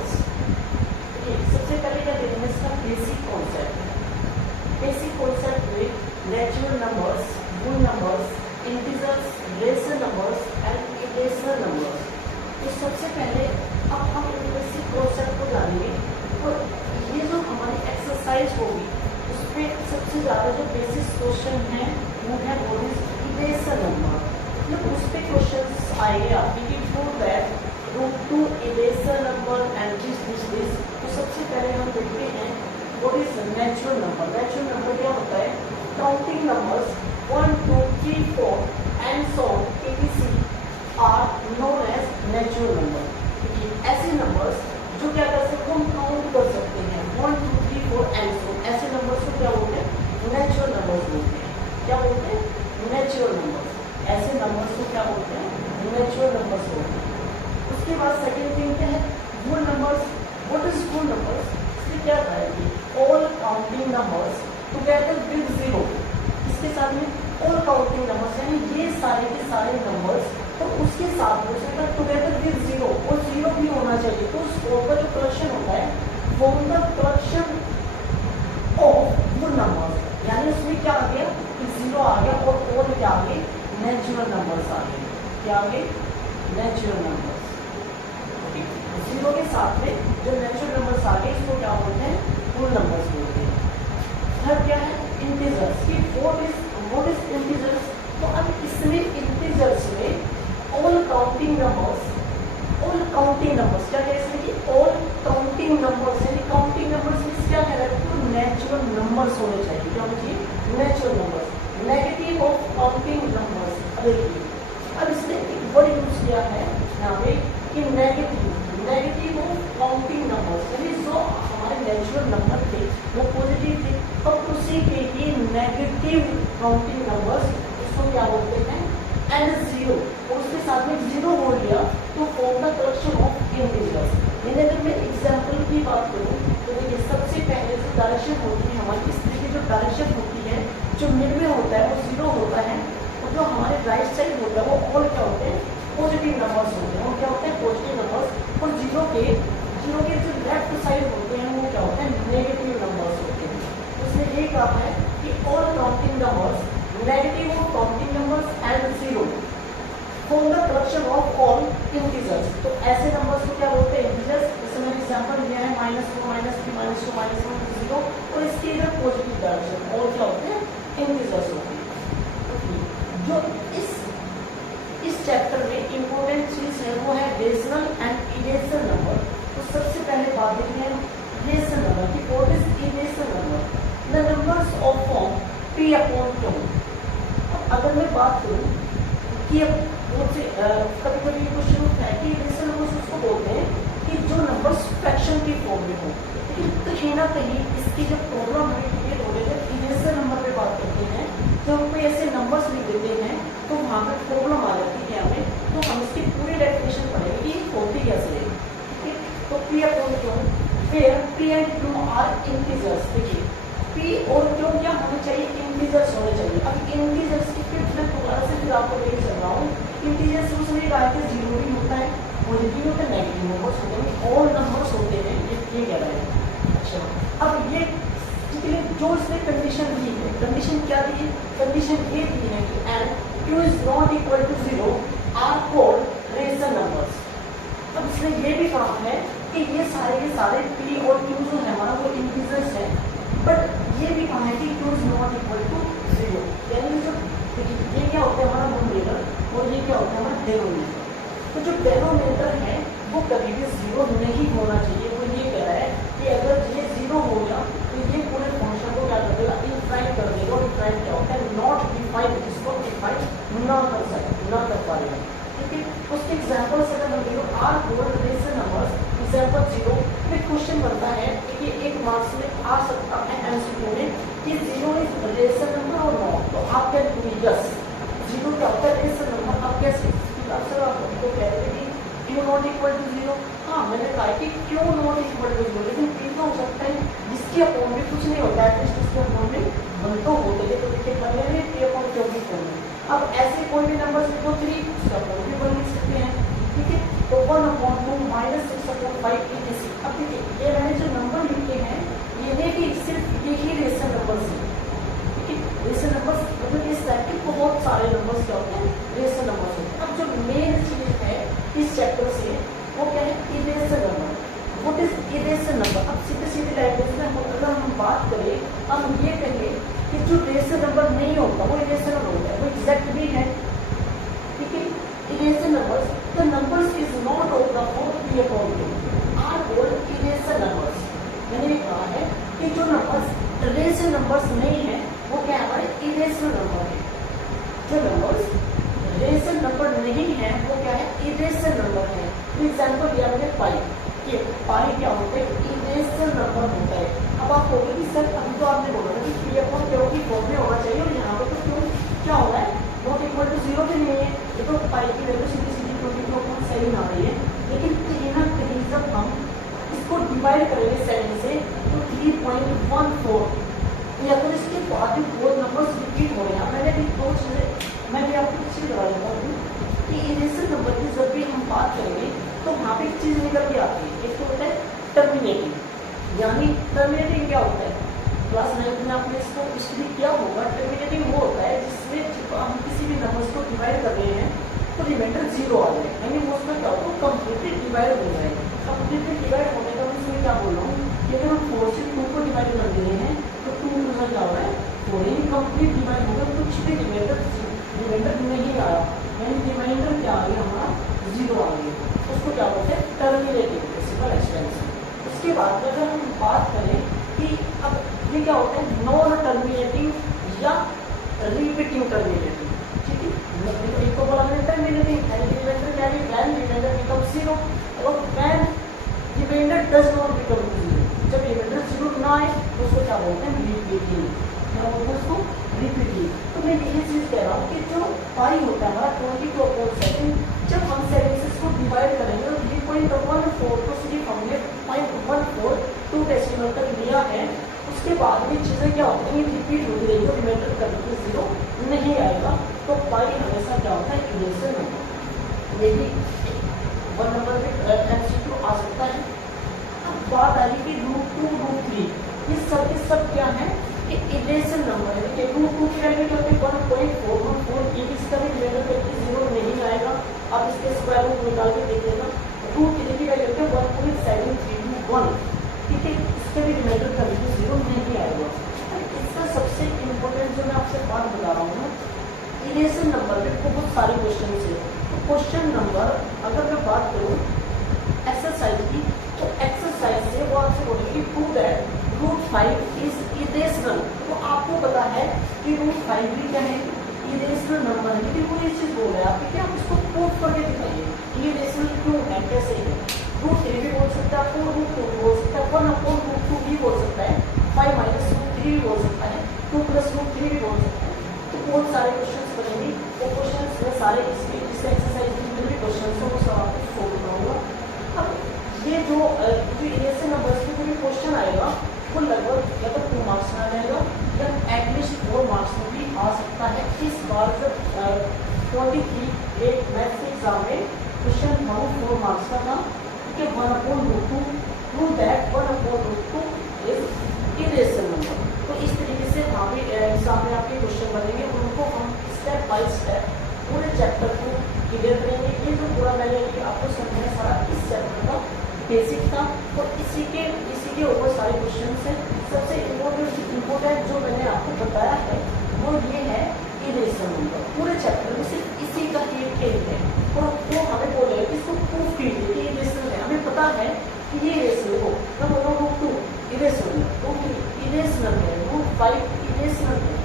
Numbers. सबसे पहले क्या देखना है इसका बेसिक कॉन्सेप्ट। बेसिक कॉन्सेप्ट में natural numbers, whole numbers, integers, rational numbers and irrational numbers. तो सबसे पहले अब हम बेसिक कॉन्सेप्ट को जानेंगे। तो ये जो हमारी एक्सरसाइज होगी उस पर सबसे ज़्यादा जो बेसिक क्वेश्चन है वो है व्हाट इज इरेशनल नंबर। मतलब उस पर क्वेश्चन आएंगे आपके कि for that root to irrational number and this. तो सबसे पहले हम देखते हैं what is natural number. Natural number क्या होता है? Counting numbers 1 2 3 4 and so etc are known as natural number. ऐसे नंबर्स जो क्या कर सकते हैं, हम काउंट कर सकते हैं 1 2 3 4 एंड सो। ऐसे नंबर्स को क्या बोलते हैं? नेचुरल नंबर्स बोलते हैं। क्या बोलते हैं? Natural numbers. ऐसे नंबर्स को क्या बोलते हैं? नेचुरल नंबर्स बोलते हैं। उसके बाद सेकेंड थिंग क्या है? Whole numbers. What is whole numbers? इसमें क्या है कि all counting numbers together with zero. इसके साथ में ऑल काउंटिंग नंबर्स यानी ये सारे के सारे नंबर्स, तो उसके साथ में उसमें टुगेदर विद जीरो और जीरो भी होना चाहिए। तो स्कोर का जो कलेक्शन होता है from the collection of whole numbers, यानी उसमें क्या आ गया? जीरो आ गया और क्या आ गए? नेचुरल नंबर्स आ गए। क्या आ गए? Natural numbers. जीरो के साथ में जो नेचुरल नंबर्स आ गए इसको क्या बोलते हैं? होल नंबर्स बोलते हैं। थर्ड क्या है? इंटीजर्स। कि व्हाट इज इंटीजर्स? तो अब इसमें इंटीजर्स में all counting numbers, all counting numbers क्या कह रहे हैं कि ऑल काउंटिंग नंबर्स, यानी काउंटिंग नंबर्स में क्या कह रहे हैं? तो नेचुरल नंबर्स होने चाहिए। क्या होना चाहिए? Natural numbers. Negative of counting numbers. अब इसने एक वर्ड यूज किया है यहाँ पे कि नेगेटिव ऑफ काउंटिंग नंबर्स, यानी जो हमारे नेचुरल नंबर थे वो पॉजिटिव थे, अब उसी के ही नेगेटिव काउंटिंग नंबर्स इसको क्या बोलते हैं? And zero. और उसके साथ में जीरो बोल लिया तो form the collection of integers. यानी अगर मैं एग्जाम्पल की बात करूँ तो देखिए सबसे पहले जो डायरेक्शन होती है हमारी, इस तरीके जो डायरेक्शन होती है, जो मिड में होता है वो जीरो होता है और जो हमारे राइट साइड होता है वो ऑल क्या होते हैं? पॉजिटिव नंबर्स होते हैं। वो क्या होते हैं? Positive numbers. और जीरो के जो लेफ्ट साइड होते हैं वो क्या होते हैं? नेगेटिव नंबर्स होते हैं। उसने ये कहा है कि all counting numbers, negative of counting numbers and zero form the collection of all integers. तो ऐसे नंबर्स को क्या बोलते हैं? इंटीजर्स। जैसे मैंने एग्जांपल दिया है -4 -3 -2 -1 0 और इसके इधर पॉजिटिव डायरेक्शन और क्या होते हैं? इंटीजर्स होते हैं। जो इस चैप्टर में इंपॉर्टेंट चीज है वो है रेशनल एंड इरेशनल नंबर। तो सबसे पहले बात देखते हैं रेशनल नंबर की। What is irrational number? The numbers of form p upon q। अब अगर मैं बात करूं कि अब कभी कभी क्वेश्चन उठता है कि इरेशनल नंबर्स उसको बोलते हैं कि जो नंबर्स फ्रैक्शन की फॉर्म में हो। लेकिन कहीं ना कहीं इसकी जो प्रॉब्लम है क्रिएट हो रही है इरेशनल नंबर पे बात करते हैं, तो हम कोई ऐसे नंबर्स लिख देते हैं तो वहाँ पर प्रॉब्लम आ जाती है हमें। तो हम इसकी पूरी डेफिनेशन पढ़ेंगे कि होती कैसे है। ठीक है, तो p अपॉन q फिर p and q are integers. देखिए p और q क्या होने चाहिए? इंटीजर्स होने चाहिए। अब इंटीजर्स की फिर मैं दोबारा से फिर आपको लेके चल रहा हूँ। इंटीजर्स उसमें कहा कि जीरो भी होता है, पॉजिटिव होता है, नेगेटिव नंबर्स होते हैं, ऑल नंबर्स होते हैं, ये कह रहे हैं। अच्छा, अब ये जो इसने कंडीशन दी है, कंडीशन क्या दी है? कंडीशन ये दी है कि and q is not equal to zero are called rational numbers. अब इसने ये भी कहा है कि ये सारे p और q जो है हमारा वो इंटीजर्स है, बट ये भी कहा है कि q is not equal to zero. यानी जो ये क्या होता है हमारा न्यूमरेटर और ये क्या होता है हमारा डिनोमिनेटर। तो जो डिनोमिनेटर है वो कभी भी जीरो नहीं होना चाहिए। वो ये कह रहा है कि अगर ये जीरो हो गया तो ये पूरे फंक्शन को क्या कर देगा? इनफाइनाइट कर देगा। और इनफाइनाइट क्या होता है? नॉट डिफाइंड, जिसको डिफाइन ना कर पाएगा। ठीक है, उसके एग्जाम्पल से अगर हम are called rational numbers, example 0 फिर क्वेश्चन बनता है कि एक मार्क्स में आ सकता है एमसीक्यू में कि 0 इज रेशनल नंबर और नॉट। तो आप क्या लिखोगे? यस, 0 क्या होता है? Rational number. आप कैसे? सर आपको कह रहे थे कि क्यों नॉट इक्वल टू जीरो। हाँ, मैंने कहा कि क्यों नॉट इक्वल टू जीरो, लेकिन p तो हो सकता है जिसके अपॉन में कुछ नहीं होता है, एटलीस्ट उसके अपॉन में 1 तो होते हैं। तो देखिए पहले में p अपॉन क्यों भी फॉर्म में। अब ऐसे कोई भी नंबर लिखो 3 उसका अपॉन भी 1 लिख सकते हैं। ठीक है, तो 1/2 -6/5 etc ठीक है, ये मैंने जो नंबर लिखे हैं ये भी सिर्फ यही रेशनल नंबर्स हैं। ठीक है, रेशनल नंबर्स मतलब इस टाइप के बहुत सारे नंबर्स क्या होते हैं, रेशनल नंबर्स होते हैं। अब जो मेन चीज है इस चैप्टर से वो क्या है, irrational number. What is irrational number? अब सीधे सीधे लैंग्वेज में अगर हम बात करें, हम ये कहेंगे कि जो रेशनल नंबर नहीं होता वो इरेशनल होता है, वो एग्जैक्ट भी है। ठीक है, irrational numbers, the numbers is not of the four B upon two are called irrational numbers. मैंने ये कहा है कि जो नंबर्स रेशनल नंबर्स नहीं है वो क्या है, हमारे इरेशनल नंबर है। जो नंबर्स रेशनल नंबर नहीं है वो क्या है, इरेशनल नंबर है। फॉर एग्जाम्पल दिया मैंने पाई, कि पाई क्या होता है, इरेशनल नंबर होता है। अब आप बोलोगे कि सर अभी तो आपने बोला था कि पी अपॉन क्यू की फॉर्म में होना चाहिए और यहाँ पे तो क्यों क्या हो रहा है, नॉट इक्वल टू जीरो भी नहीं है। ये तो पाई की वैल्यू सीधी सीधी 22 सही ना रही है, लेकिन कहीं ना कहीं जब हम इसको डिवाइड करेंगे 7 से तो 3.14 या तो इसके बाद भी फोर नंबर्स रिपीट हो रहे हैं। मैंने भी दो चीजें मैं भी आपको चीज बता देता हूँ कि इरेशनल नंबर की जब भी हम बात करेंगे तो वहाँ पे एक चीज निकल के आती है, एक तो होता है टर्मिनेटिंग, यानी टर्मिनेटिंग क्या होता है, क्लास 9 में आपने इसको स्टडी किया होगा। टर्मिनेटिंग वो होता है जिसमें जब हम किसी भी नंबर्स को डिवाइड कर रहे हैं तो रिमाइंडर जीरो आ जाए, यानी वो उसमें क्या होगा, कंप्लीटली डिवाइड हो जाए। कंप्लीटली डिवाइड होने का मैं क्या बोल रहा हूँ कि अगर हम 4 से 2 को डिवाइड कर दे रहे हैं तो 2 में क्या हो रहा है, 4 इनकम्प्लीट डिवाइड होगा, कुछ भी रिमाइंडर नहीं आया, यानी रिमाइंडर क्या आ गया, हमारा जीरो आ गया। उसको क्या बोलते हैं, टर्मिनेटिंग प्रिंसिपल एक्सटेंशन। उसके बाद अगर हम बात करें कि अब ये क्या होता है, नॉन टर्मिनेटिंग या रिपीटिंग टर्मिनेटिंग। ठीक है, एक तो बोला मैंने टर्मिनेटिंग, रिमाइंडर क्या है, व्हेन रिमाइंडर बिकम जीरो और when reminder does not become zero. जब रिमाइंडर जीरो ना आए तो उसको क्या बोलते हैं, रिपीटिंग। क्या बोलते हैं उसको, रिपीटिंग। तो मैं ये चीज कह रहा हूँ कि जो पाई होता है हमारा 22.7, जब हम 7 को डिवाइड करेंगे और 3.14 तो सिर्फ हमने 0.14 2 डेसिमल तक लिया है, उसके बाद भी चीजें क्या होती हैं, रिपीट होती रहेगी, रिमाइंडर कभी जीरो नहीं आएगा। तो पाई हमेशा क्या होता है, इरेशनल नंबर। ये भी 1 नंबर में एमसीक्यू आ सकता है। अब बात आ रही कि √2 √3 ये सब क्या है, इरेशनल नंबर है। देखिए √2 की वैल्यू क्या होती है, 1.414, ये इसका भी रिमाइंडर करके जीरो नहीं आएगा। आप इसके स्क्वायर रूट निकाल के देख लेना। √3 की वैल्यू क्या है, 1.7321। ठीक है, इसका भी रिमाइंडर करके जीरो नहीं आएगा। इसका सबसे इम्पोर्टेंट जो मैं आपसे बात बता रहा हूँ, इरेशनल नंबर में बहुत सारे क्वेश्चन है। तो क्वेश्चन नंबर अगर मैं बात करूँ एक्सरसाइज की, तो एक्सरसाइज से वो आपसे बोलेगी प्रूव दैट √5 इज इरेशनल। तो आपको पता है कि √5 भी क्या है, इरेशनल नंबर है, लेकिन वो ये चीज बोल रहा है आपको कि आप इसको प्रूव करके दिखाइए कि इरेशनल क्यों है, कैसे है। √3 भी बोल सकता है, 4√2 भी बोल सकता है, 1/√2 भी बोल सकता है, 5 - √3 भी बोल सकता है, 2 + √3 भी बोल सकता है। तो बहुत सारे क्वेश्चन बनेंगे, वो क्वेश्चन में सारे इस एक्सरसाइज के जितने भी क्वेश्चन है वो सब आपको सोल्व कराऊंगा। अब ये जो इरेशनल नंबर्स के जो भी क्वेश्चन आएगा वो लगभग या तो 2 मार्क्स में आ जाएगा या एटलीस्ट 4 मार्क्स में भी आ सकता है। इस बार जब 23 मैथ्स के एग्जाम में क्वेश्चन 4 मार्क्स का था, ठीक है, 1/√2 prove that 1/√2 is irrational number. तो इस तरीके से वहाँ पे एग्जाम में आपके क्वेश्चन बनेंगे, उनको हम स्टेप बाय स्टेप पूरे चैप्टर को क्लियर करेंगे। ये जो पूरा मैंने आपको समझाया सारा इस चैप्टर का बेसिक था और इसी के ऊपर सारे क्वेश्चन हैं। सबसे इम्पोर्टेंट जो मैंने आपको बताया है वो ये है इरेशनल नंबर। पूरे चैप्टर में सिर्फ इसी का एक खेल है और वो हमें बोलेगा कि इसको प्रूफ कीजिए कि इरेशनल है। हमें पता है कि ये इरेशनल हो, मैं बोल रहा हूँ √2 इरेशनल, √3 इरेशनल है, √5 इरेशनल है,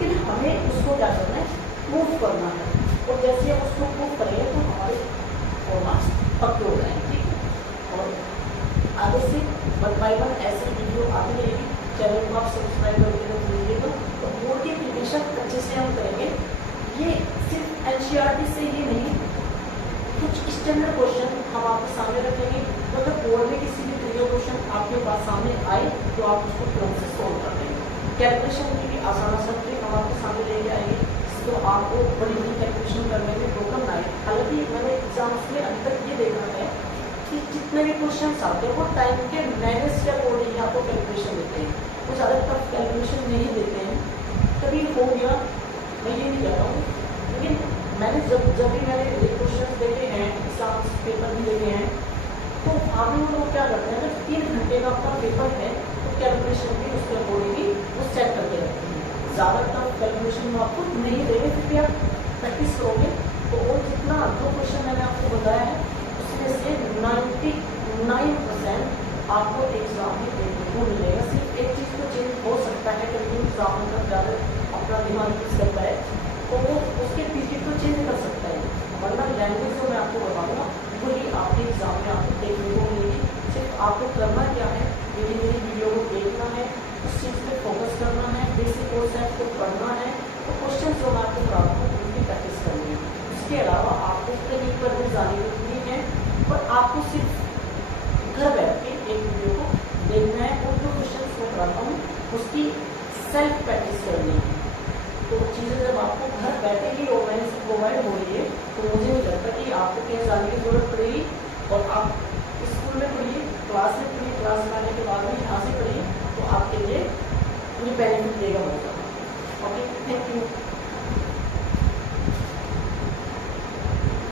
लेकिन हमें उसको क्या करना है, प्रूफ करना है। और जैसे हम उसको प्रूफ करेंगे तो हमारे 4 मार्क्स पक्के हो जाएंगे। ठीक है, और आगे से 1 by 1 ऐसे वीडियो आती रहेगी। चैनल को आप सब्सक्राइब करके रख लीजिएगा। तो बोर्ड की प्रिपरेशन अच्छे से हम करेंगे। ये सिर्फ एनसीईआरटी से ही नहीं, कुछ स्टैंडर्ड क्वेश्चन हम आपके सामने रखेंगे। मतलब बोर्ड में किसी भी तरीके क्वेश्चन आपके पास सामने आए तो आप उसको तुरंत से सोल्व कर देंगे। कैलकुलेशन की भी आसान ट्रिक हम आपके सामने लेके आएंगे तो आपको बड़ी बड़ी कैलकुलेशन करने में प्रॉब्लम ना आए। हालांकि मैंने एग्जाम्स में अभी तक ये देखा है कि उसके जितने भी क्वेश्चन आते हैं वो टाइम के मैनेज के अकॉर्डिंग आपको कैलकुलेशन देते हैं, वो ज़्यादा टफ कैलकुलेशन नहीं देते हैं। कभी हो गया, मैं ये नहीं कह रहा हूँ, लेकिन मैंने जब भी मैंने क्वेश्चन देखे हैं, एग्जाम्स पेपर भी देखे हैं, तो फार्मिंग लोग क्या करते हैं, अगर 3 घंटे का आपका पेपर है तो कैलकुलेशन भी उसके अकॉर्डिंग ही वो सेट करके रखते हैं। ज़्यादातर कैलकुलेशन में आपको नहीं देंगे, फिर भी आप प्रैक्टिस करोगे तो वो जितना जो क्वेश्चन मैंने आपको बताया है उसमें से 99% आपको एग्जाम में देखने को मिलेगा। सिर्फ एक चीज़ तो चेंज हो सकता है, कभी एग्जाम में ज़्यादा अपना दिमाग यूज करता है तो वो उसके पीछे तो चेंज कर सकता है, वरना लैंग्वेज जो मैं आपको बताऊँगा वही आपके एग्जाम में आपको देखने को मिलेगी। सिर्फ आपको करना क्या है, मेरी वीडियो को देखना है, उस चीज़ पे फोकस करना है, बेसिक कॉन्सेप्ट को पढ़ना है, तो क्वेश्चन जो मैं आपको पढ़ाता हूँ उनकी प्रैक्टिस करनी है। उसके अलावा आपको कहीं पर भी जाने की नहीं है, और आपको सिर्फ घर बैठ के एक वीडियो को देखना है और जो क्वेश्चन मैं पढ़ाता हूँ उसकी सेल्फ प्रैक्टिस करनी है। तो चीज़ें जब आपको घर बैठे ही ऑनलाइन से प्रोवाइड हो रही है तो मुझे नहीं लगता कि आपको कहीं जाने की जरूरत पड़ेगी, और आप स्कूल में पढ़िए, क्लास में पढ़िए, क्लास में आने के बाद भी यहाँ से पढ़िए, तो आपके लिए ये बेनिफिट देगा बहुत ज़्यादा। Okay, thank you.